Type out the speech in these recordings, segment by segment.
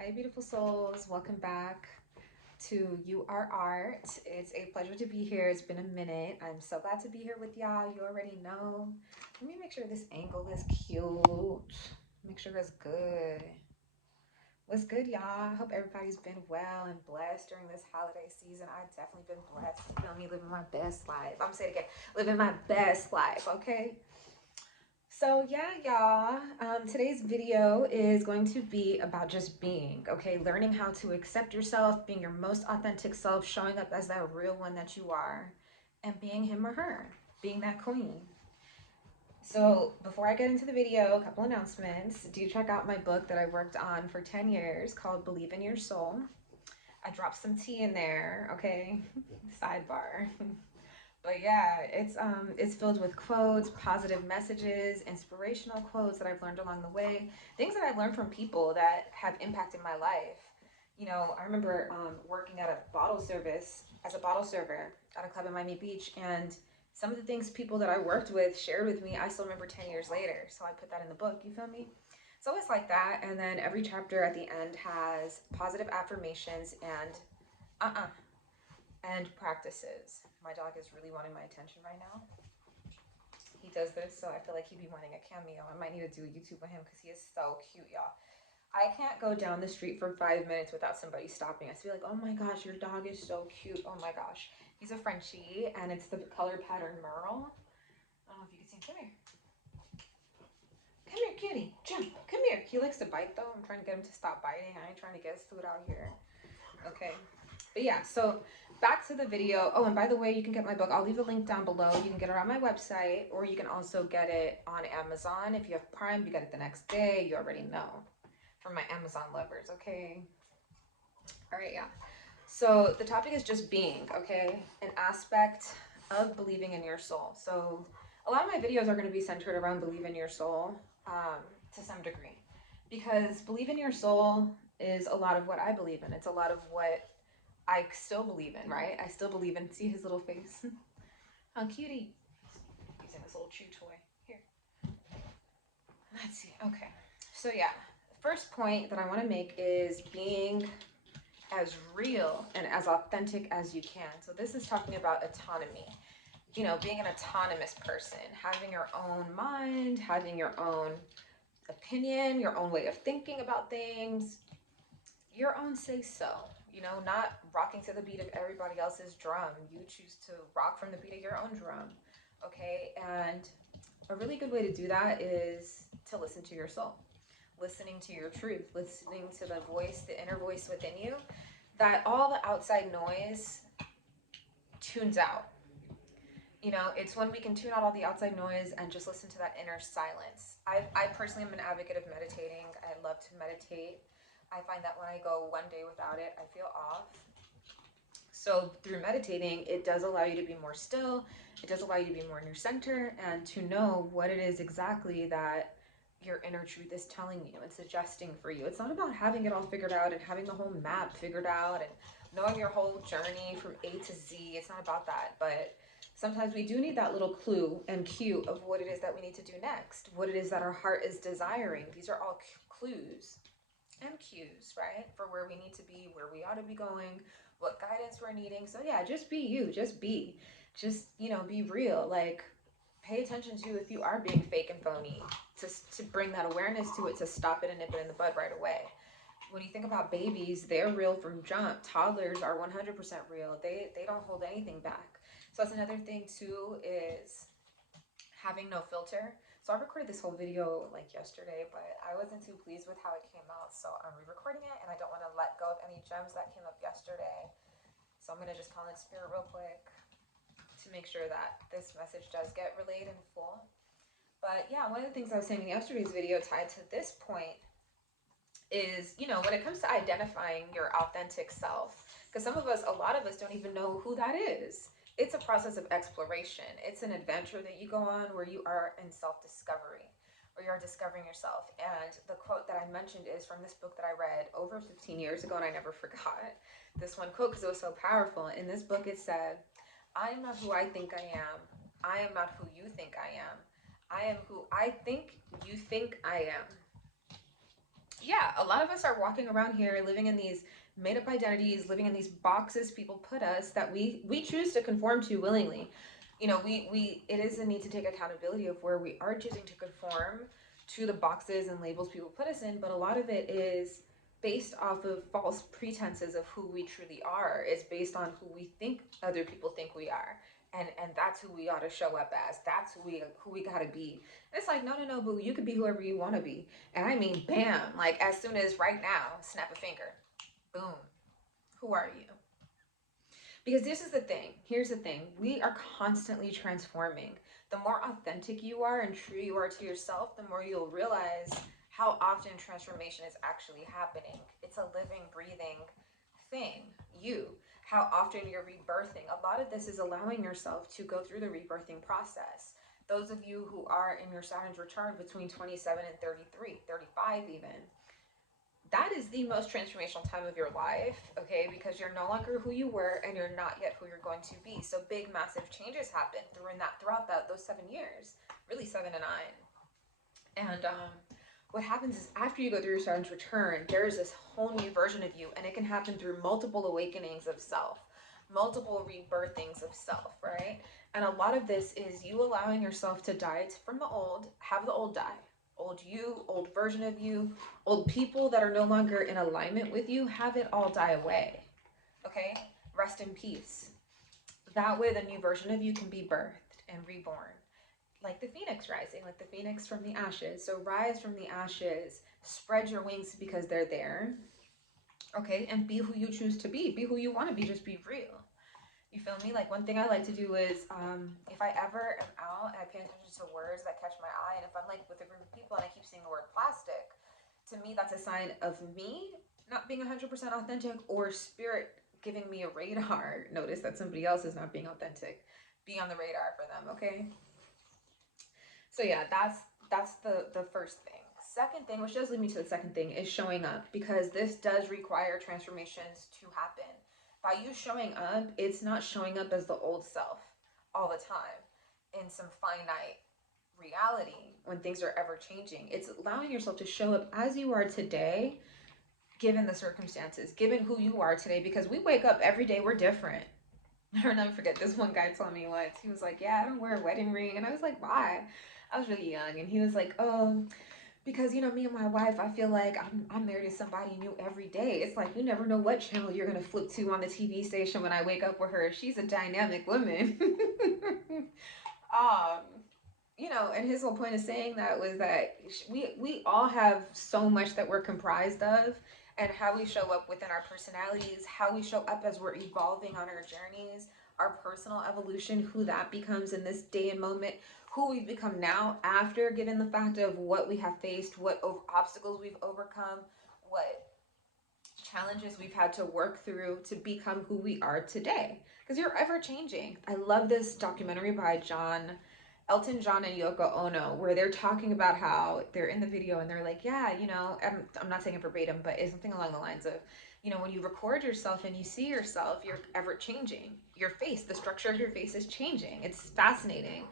Hi, beautiful souls. Welcome back to You Are Art. It's a pleasure to be here. It's been a minute. I'm so glad to be here with y'all. You already know. Let me make sure this angle is cute. Make sure it's good. What's good, y'all? I hope everybody's been well and blessed during this holiday season. I've definitely been blessed. You feel me? Living my best life. I'm gonna say it again. Living my best life, okay? So yeah, y'all, today's video is going to be about just being, okay? Learning how to accept yourself, being your most authentic self, showing up as that real one that you are, and being him or her, being that queen. So before I get into the video, a couple announcements. Do check out my book that I worked on for 10 years called Believe in Your Soul. I dropped some tea in there, okay? Sidebar. But yeah, it's filled with quotes, positive messages, inspirational quotes that I've learned along the way, things that I've learned from people that have impacted my life. You know, I remember working at a bottle service as a bottle server at a club in Miami Beach, and some of the things people that I worked with shared with me, I still remember 10 years later. So I put that in the book. You feel me? So it's like that, and then every chapter at the end has positive affirmations uh-uh and practices. My dog is really wanting my attention right now. He does this, so I feel like he'd be wanting a cameo. I might need to do a YouTube with him because he is so cute, y'all. I can't go down the street for 5 minutes without somebody stopping us. Be like, oh my gosh, your dog is so cute. Oh my gosh. He's a Frenchie, and it's the color pattern Merle. I don't know if you can see him. Come here. Come here, kitty. Jump. Come here. He likes to bite, though. I'm trying to get him to stop biting. I ain't trying to get his food out here. Okay. But yeah, so back to the video. Oh, and by the way, you can get my book. I'll leave a link down below. You can get it on my website, or you can also get it on Amazon. If you have Prime, you get it the next day. You already know. For my Amazon lovers, okay? All right, yeah. So the topic is just being, okay? An aspect of believing in your soul. So a lot of my videos are going to be centered around believe in your soul to some degree. Because believe in your soul is a lot of what I believe in. It's a lot of what I still believe in, right? I still believe in. See his little face? How cutie. He's in his little chew toy. Here. Let's see. Okay. So yeah, first point that I want to make is being as real and as authentic as you can. So this is talking about autonomy. You know, being an autonomous person, having your own mind, having your own opinion, your own way of thinking about things, your own say so. You know, not rocking to the beat of everybody else's drum. You choose to rock from the beat of your own drum. Okay? And a really good way to do that is to listen to your soul, listening to your truth, listening to the voice, the inner voice within you, that all the outside noise tunes out. You know, it's when we can tune out all the outside noise and just listen to that inner silence. I personally am an advocate of meditating. I love to meditate. I find that when I go one day without it, I feel off. So through meditating, it does allow you to be more still. It does allow you to be more in your center and to know what it is exactly that your inner truth is telling you and suggesting for you. It's not about having it all figured out and having the whole map figured out and knowing your whole journey from A to Z. It's not about that. But sometimes we do need that little clue and cue of what it is that we need to do next, what it is that our heart is desiring. These are all clues and cues, right? For where we need to be, where we ought to be going, what guidance we're needing. So yeah, just be you, just be. Just, you know, be real. Like pay attention to if you are being fake and phony, to bring that awareness to it, to stop it and nip it in the bud right away. When you think about babies, they're real from jump. Toddlers are 100% real. They don't hold anything back. So that's another thing too, is having no filter. So I recorded this whole video like yesterday, but I wasn't too pleased with how it came out. So I'm re-recording it, and I don't want to let go of any gems that came up yesterday. So I'm going to just call in spirit real quick to make sure that this message does get relayed in full. But yeah, one of the things I was saying in yesterday's video tied to this point is, you know, when it comes to identifying your authentic self, because some of us, a lot of us don't even know who that is. It's a process of exploration. It's an adventure that you go on where you are in self-discovery, where you are discovering yourself. And the quote that I mentioned is from this book that I read over 15 years ago, and I never forgot this one quote because it was so powerful. In this book, it said, I am not who I think I am. I am not who you think I am. I am who I think you think I am. yeah, a lot of us are walking around here living in these made up identities, living in these boxes people put us that we choose to conform to willingly. You know, we it is a need to take accountability of where we are choosing to conform to the boxes and labels people put us in, but a lot of it is based off of false pretenses of who we truly are. It's based on who we think other people think we are. And that's who we ought to show up as. That's who we gotta be. It's like, no, no, no, boo, you could be whoever you wanna be. And I mean, bam, like as soon as right now, snap a finger, boom, who are you? Because this is the thing. Here's the thing. We are constantly transforming. The more authentic you are and true you are to yourself, the more you'll realize how often transformation is actually happening. It's a living, breathing thing. You. How often you're rebirthing. A lot of this is allowing yourself to go through the rebirthing process. Those of you who are in your Saturn's return between 27 and 33, 35 even, that is the most transformational time of your life, okay? Because you're no longer who you were and you're not yet who you're going to be. So big, massive changes happen throughout those 7 years, really 7 to 9. And what happens is after you go through your Saturn's return, there is this whole new version of you, and it can happen through multiple awakenings of self, multiple rebirthings of self, right? And a lot of this is you allowing yourself to die from the old, have the old die. Old you, old version of you, old people that are no longer in alignment with you, have it all die away. Okay? Rest in peace. That way, the new version of you can be birthed and reborn like the phoenix rising, like the phoenix from the ashes. So rise from the ashes, spread your wings because they're there, okay? And be who you choose to be who you want to be, just be real. You feel me? Like one thing I like to do is if I ever am out and I pay attention to words that catch my eye, and if I'm like with a group of people and I keep seeing the word plastic, to me that's a sign of me not being 100% authentic or spirit giving me a radar notice that somebody else is not being authentic. Be on the radar for them, okay? So yeah, that's the first thing. Second thing, which does lead me to the second thing, is showing up, because this does require transformations to happen. By you showing up, it's not showing up as the old self all the time in some finite reality when things are ever changing. It's allowing yourself to show up as you are today, given the circumstances, given who you are today, because we wake up every day, we're different. I'll never forget, this one guy told me once, he was like, yeah, I don't wear a wedding ring. And I was like, why? I was really young. And he was like, oh, because, you know, me and my wife, I feel like I'm married to somebody new every day. It's like, you never know what channel you're going to flip to on the TV station when I wake up with her. She's a dynamic woman. um, you know, and his whole point of saying that was that we all have so much that we're comprised of, and how we show up within our personalities, how we show up as we're evolving on our journeys, our personal evolution, who that becomes in this day and moment, who we've become now after, given the fact of what we have faced, what obstacles we've overcome, what challenges we've had to work through to become who we are today, because you're ever changing. I love this documentary by Elton John and Yoko Ono, where they're talking about how they're in the video and they're like, yeah, you know, I'm not saying it verbatim, but it's something along the lines of, you know, when you record yourself and you see yourself, you're ever changing. Your face, the structure of your face is changing. It's fascinating.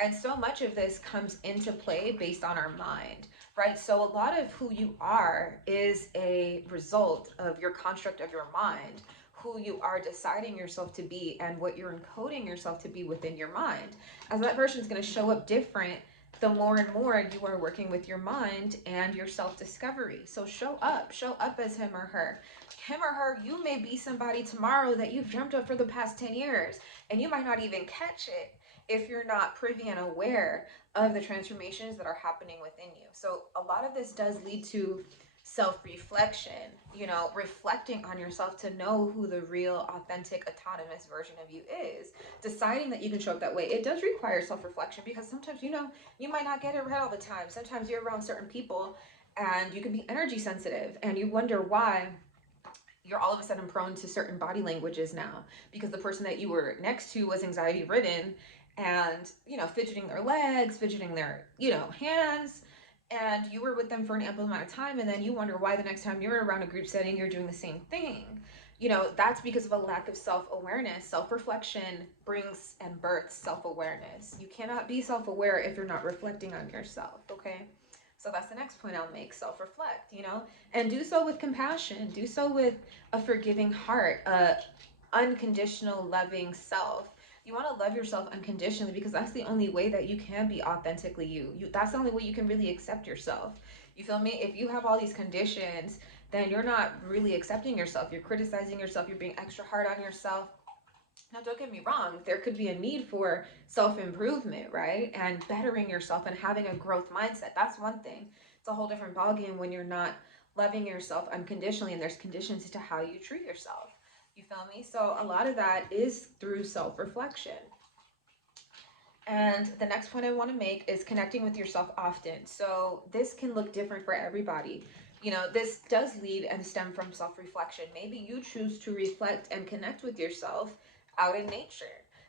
And so much of this comes into play based on our mind, right? So a lot of who you are is a result of your construct of your mind, who you are deciding yourself to be, and what you're encoding yourself to be within your mind. As that version is going to show up different, the more and more you are working with your mind and your self-discovery. So show up as him or her. Him or her, you may be somebody tomorrow that you've dreamt of for the past 10 years, and you might not even catch it if you're not privy and aware of the transformations that are happening within you. So a lot of this does lead to self-reflection, you know, reflecting on yourself to know who the real, authentic, autonomous version of you is, deciding that you can show up that way. It does require self-reflection, because sometimes, you know, you might not get it right all the time. Sometimes you're around certain people and you can be energy sensitive and you wonder why you're all of a sudden prone to certain body languages now, because the person that you were next to was anxiety ridden and, you know, fidgeting their legs, fidgeting their, you know, hands, and you were with them for an ample amount of time, and then you wonder why the next time you're around a group setting you're doing the same thing. You know, that's because of a lack of self-awareness. Self-reflection brings and births self-awareness. You cannot be self-aware if you're not reflecting on yourself, okay? So that's the next point I'll make. Self-reflect, you know, and do so with compassion. Do so with a forgiving heart, a unconditional loving self. You want to love yourself unconditionally because that's the only way that you can be authentically you. That's the only way you can really accept yourself. You feel me? If you have all these conditions, then you're not really accepting yourself. You're criticizing yourself. You're being extra hard on yourself. Now, don't get me wrong, there could be a need for self improvement, right? And bettering yourself and having a growth mindset. That's one thing. It's a whole different ballgame when you're not loving yourself unconditionally and there's conditions to how you treat yourself. You feel me? So, a lot of that is through self reflection. And the next point I want to make is connecting with yourself often. So, this can look different for everybody. You know, this does lead and stem from self reflection. Maybe you choose to reflect and connect with yourself out in nature.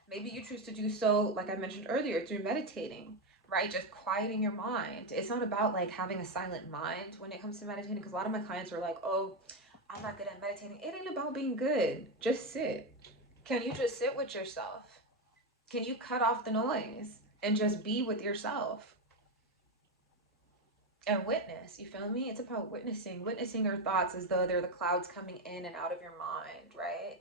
Maybe you choose to do so, like I mentioned earlier, through meditating, right? Just quieting your mind. It's not about like having a silent mind when it comes to meditating, because a lot of my clients are like, oh, I'm not good at meditating. It ain't about being good. Just sit. Can you just sit with yourself? Can you cut off the noise and just be with yourself and witness? You feel me? It's about witnessing your thoughts as though they're the clouds coming in and out of your mind, right?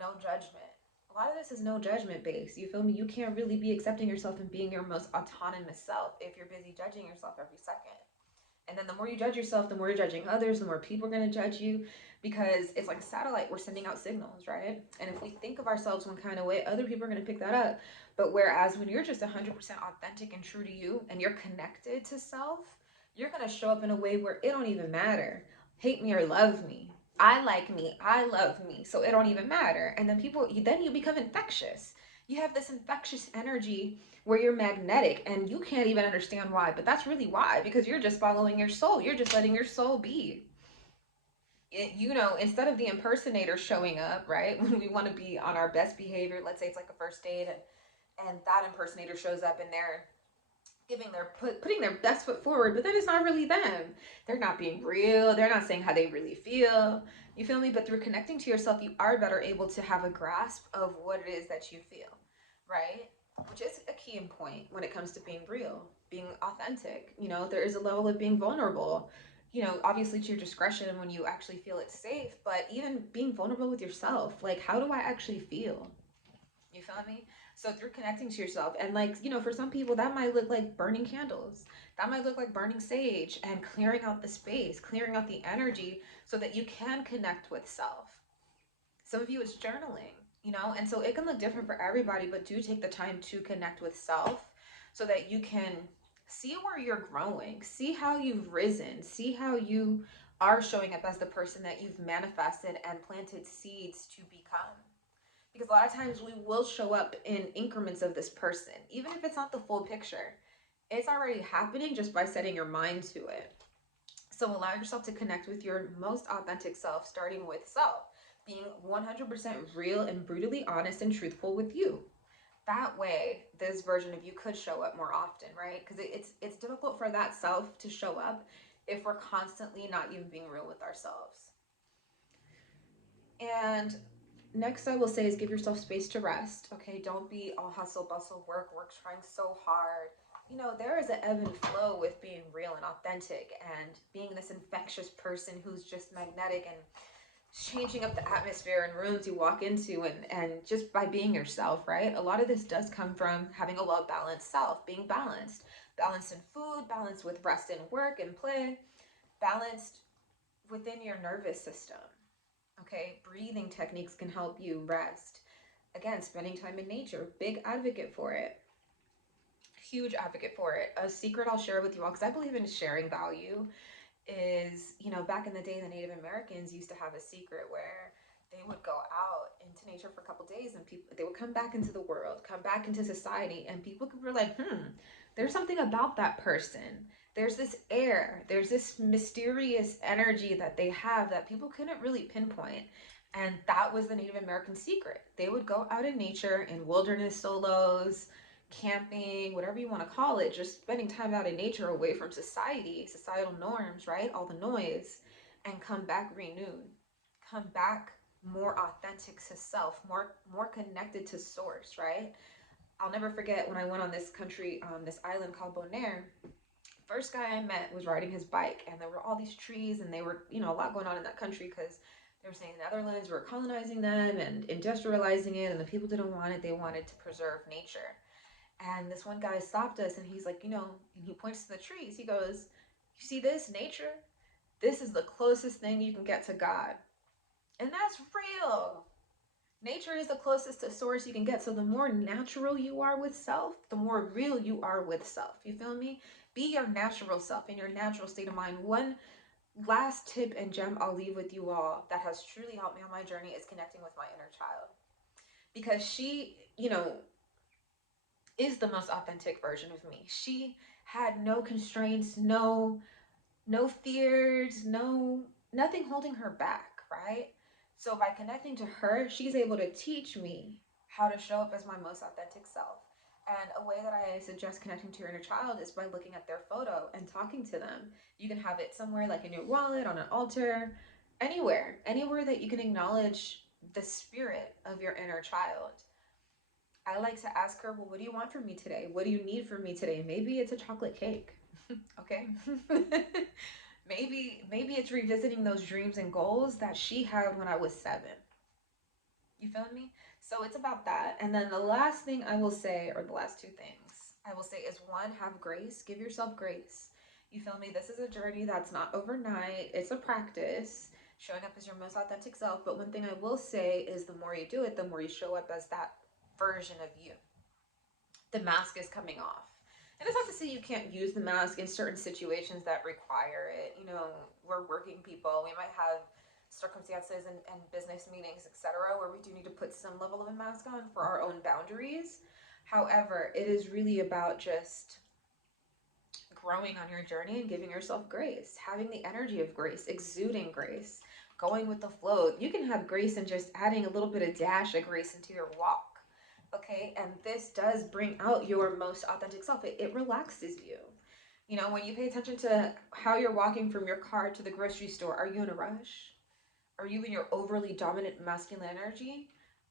No judgment. A lot of this is no judgment based. You feel me? You can't really be accepting yourself and being your most autonomous self if you're busy judging yourself every second. And then the more you judge yourself, the more you're judging others, the more people are going to judge you, because it's like a satellite. We're sending out signals, right? And if we think of ourselves one kind of way, other people are going to pick that up. But whereas when you're just 100% authentic and true to you and you're connected to self, you're going to show up in a way where it don't even matter. Hate me or love me. I like me. I love me. So it don't even matter. And then then you become infectious. You have this infectious energy where you're magnetic and you can't even understand why, but that's really why, because you're just following your soul. You're just letting your soul be. You know, instead of the impersonator showing up, right? When we want to be on our best behavior, let's say it's like a first date, and that impersonator shows up and they're putting their best foot forward, but then it's not really them. They're not being real. They're not saying how they really feel. You feel me? But through connecting to yourself, you are better able to have a grasp of what it is that you feel, right? Which is a key point when it comes to being real, being authentic. You know, there is a level of being vulnerable. You know, obviously to your discretion when you actually feel it's safe, but even being vulnerable with yourself, like, how do I actually feel? You feel me? So through connecting to yourself, and like, you know, for some people that might look like burning candles. That might look like burning sage and clearing out the space, clearing out the energy so that you can connect with self. Some of you it's journaling, you know, and so it can look different for everybody, but do take the time to connect with self so that you can see where you're growing, see how you've risen, see how you are showing up as the person that you've manifested and planted seeds to become. Because a lot of times we will show up in increments of this person, even if it's not the full picture. It's already happening just by setting your mind to it. So allow yourself to connect with your most authentic self, starting with self, being 100% real and brutally honest and truthful with you. That way, this version of you could show up more often, right? Because it's difficult for that self to show up if we're constantly not even being real with ourselves. And next I will say is give yourself space to rest. Okay, don't be all hustle, bustle, work, trying so hard. You know, there is an ebb and flow with being real and authentic and being this infectious person who's just magnetic and changing up the atmosphere and rooms you walk into, and just by being yourself, right? A lot of this does come from having a well-balanced self, being balanced in food, balanced with rest and work and play, balanced within your nervous system. Okay, breathing techniques can help you rest. Again, spending time in nature, big advocate for it. Huge advocate for it. A secret I'll share with you all, because I believe in sharing value, is, you know, back in the day, the Native Americans used to have a secret where they would go out into nature for a couple days and people, they would come back into the world, come back into society, and people were like, there's something about that person. There's this air, there's this mysterious energy that they have that people couldn't really pinpoint. And that was the Native American secret. They would go out in nature in wilderness solos, camping, whatever you want to call it, just spending time out in nature away from society, societal norms, right? All the noise, and come back renewed, come back more authentic to self, more connected to source, right? I'll never forget when I went on this island called Bonaire. First guy I met was riding his bike, and there were all these trees, and they were, you know, a lot going on in that country because they were saying the Netherlands were colonizing them and industrializing it, and the people didn't want it. They wanted to preserve nature. And this one guy stopped us, and he's like, you know, and he points to the trees. He goes, "You see this nature? This is the closest thing you can get to God." And that's real. Nature is the closest to source you can get. So the more natural you are with self, the more real you are with self. You feel me? Be your natural self in your natural state of mind. One last tip and gem I'll leave with you all that has truly helped me on my journey is connecting with my inner child. Because she, you know, is the most authentic version of me. She had no constraints, no fears, nothing holding her back, right? So by connecting to her, she's able to teach me how to show up as my most authentic self. And a way that I suggest connecting to your inner child is by looking at their photo and talking to them. You can have it somewhere like in your wallet, on an altar, anywhere that you can acknowledge the spirit of your inner child. I like to ask her, well, what do you want from me today? What do you need from me today? Maybe it's a chocolate cake. Okay. maybe it's revisiting those dreams and goals that she had when I was 7. You feel me? So it's about that. And then the last thing I will say, or the last two things I will say, is one, have grace. Give yourself grace. You feel me? This is a journey that's not overnight. It's a practice, showing up as your most authentic self. But one thing I will say is the more you do it, the more you show up as that version of you. The mask is coming off. And it's not to say you can't use the mask in certain situations that require it. You know, we're working people. We might have circumstances and business meetings, etc., where we do need to put some level of a mask on for our own boundaries. However, it is really about just growing on your journey and giving yourself grace, having the energy of grace, exuding grace, going with the flow. You can have grace and just adding a little bit of dash of grace into your walk. Okay, and this does bring out your most authentic self. It relaxes you. You know, when you pay attention to how you're walking from your car to the grocery store, are you in a rush? Are you in your overly dominant masculine energy?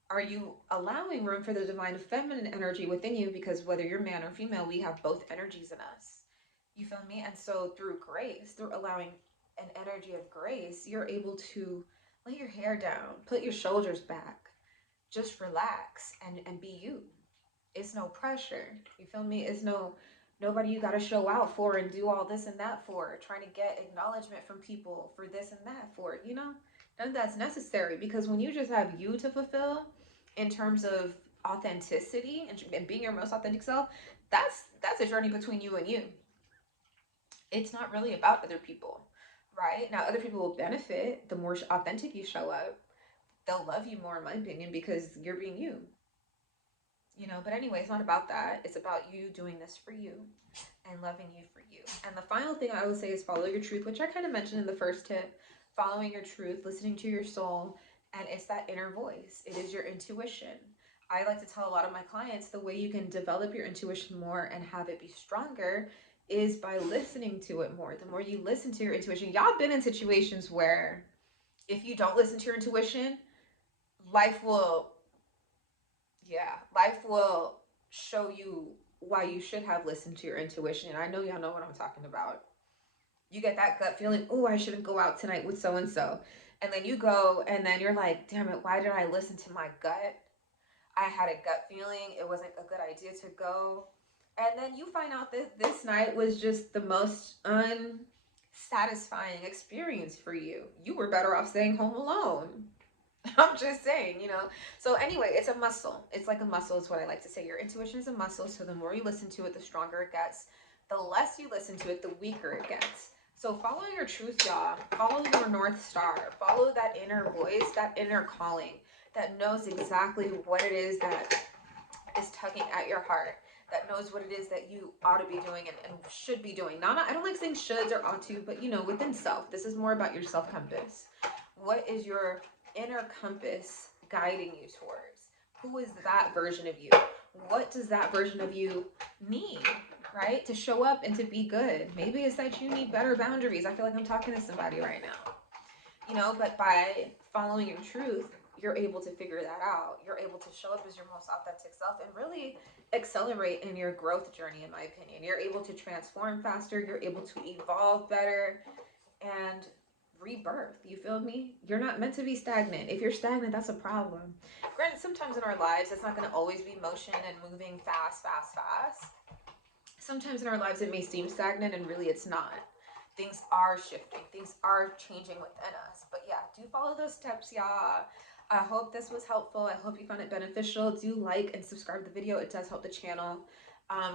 Are you allowing room for the divine feminine energy within you? Because whether you're man or female, we have both energies in us. You feel me? And so through grace, through allowing an energy of grace, you're able to lay your hair down, put your shoulders back, just relax and be you. It's no pressure. You feel me? It's nobody you got to show out for and do all this and that for, trying to get acknowledgement from people for this and that for, you know? None of that's necessary, because when you just have you to fulfill in terms of authenticity and being your most authentic self, that's a journey between you and you. It's not really about other people, right? Now, other people will benefit the more authentic you show up. They'll love you more, in my opinion, because you're being you. You know, but anyway, it's not about that. It's about you doing this for you and loving you for you. And the final thing I would say is follow your truth, which I kind of mentioned in the first tip. Following your truth, listening to your soul, and it's that inner voice. It is your intuition. I like to tell a lot of my clients the way you can develop your intuition more and have it be stronger is by listening to it more. The more you listen to your intuition, y'all been in situations where if you don't listen to your intuition, life will life will show you why you should have listened to your intuition. And I know y'all know what I'm talking about. You get that gut feeling, oh, I shouldn't go out tonight with so and so. And then you go, and then you're like, damn it, why did I listen to my gut? I had a gut feeling it wasn't a good idea to go. And then you find out that this night was just the most unsatisfying experience for you. You were better off staying home alone. I'm just saying, you know. So anyway, it's a muscle. It's like a muscle is what I like to say. Your intuition is a muscle, so the more you listen to it, the stronger it gets. The less you listen to it, the weaker it gets. So follow your truth, y'all. Follow your North Star. Follow that inner voice, that inner calling that knows exactly what it is that is tugging at your heart, that knows what it is that you ought to be doing and should be doing. I don't like saying shoulds or ought to, but you know, within self. This is more about your self compass. What is your inner compass guiding you towards? Who is that version of you? What does that version of you need, right? To show up and to be good. Maybe it's that you need better boundaries. I feel like I'm talking to somebody right now. You know, but by following your truth, you're able to figure that out. You're able to show up as your most authentic self and really accelerate in your growth journey, in my opinion. You're able to transform faster, you're able to evolve better and rebirth. You feel me? You're not meant to be stagnant. If you're stagnant, that's a problem. Granted, sometimes in our lives, it's not going to always be motion and moving fast, fast, fast. Sometimes in our lives, it may seem stagnant and really it's not. Things are shifting, things are changing within us. But yeah, do follow those steps, y'all. I hope this was helpful. I hope you found it beneficial. Do like and subscribe to the video. It does help the channel.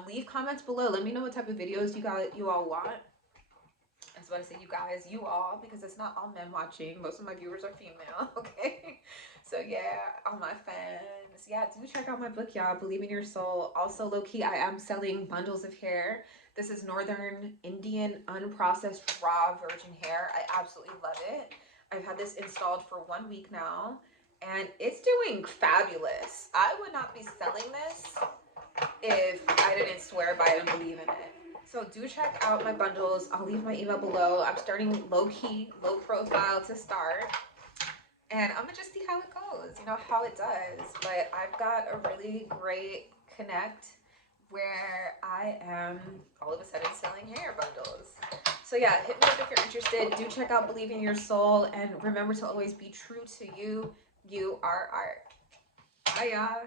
Leave comments below. Let me know what type of videos you all want. I was about to say you guys, you all, because it's not all men watching. Most of my viewers are female, okay? So yeah, all my fans. Yeah, do check out my book, y'all. Believe in Your Soul. Also, low-key, I am selling bundles of hair. This is Northern Indian unprocessed raw virgin hair. I absolutely love it. I've had this installed for 1 week now, and it's doing fabulous. I would not be selling this if I didn't swear by it and believe in it. So do check out my bundles. I'll leave my email below. I'm starting low-key, low profile to start. And I'm gonna just see how it goes, you know, how it does. But I've got a really great connect where I am all of a sudden selling hair bundles. So yeah, hit me up if you're interested. Do check out Believe in Your Soul. And remember to always be true to you. You are art. Bye, y'all.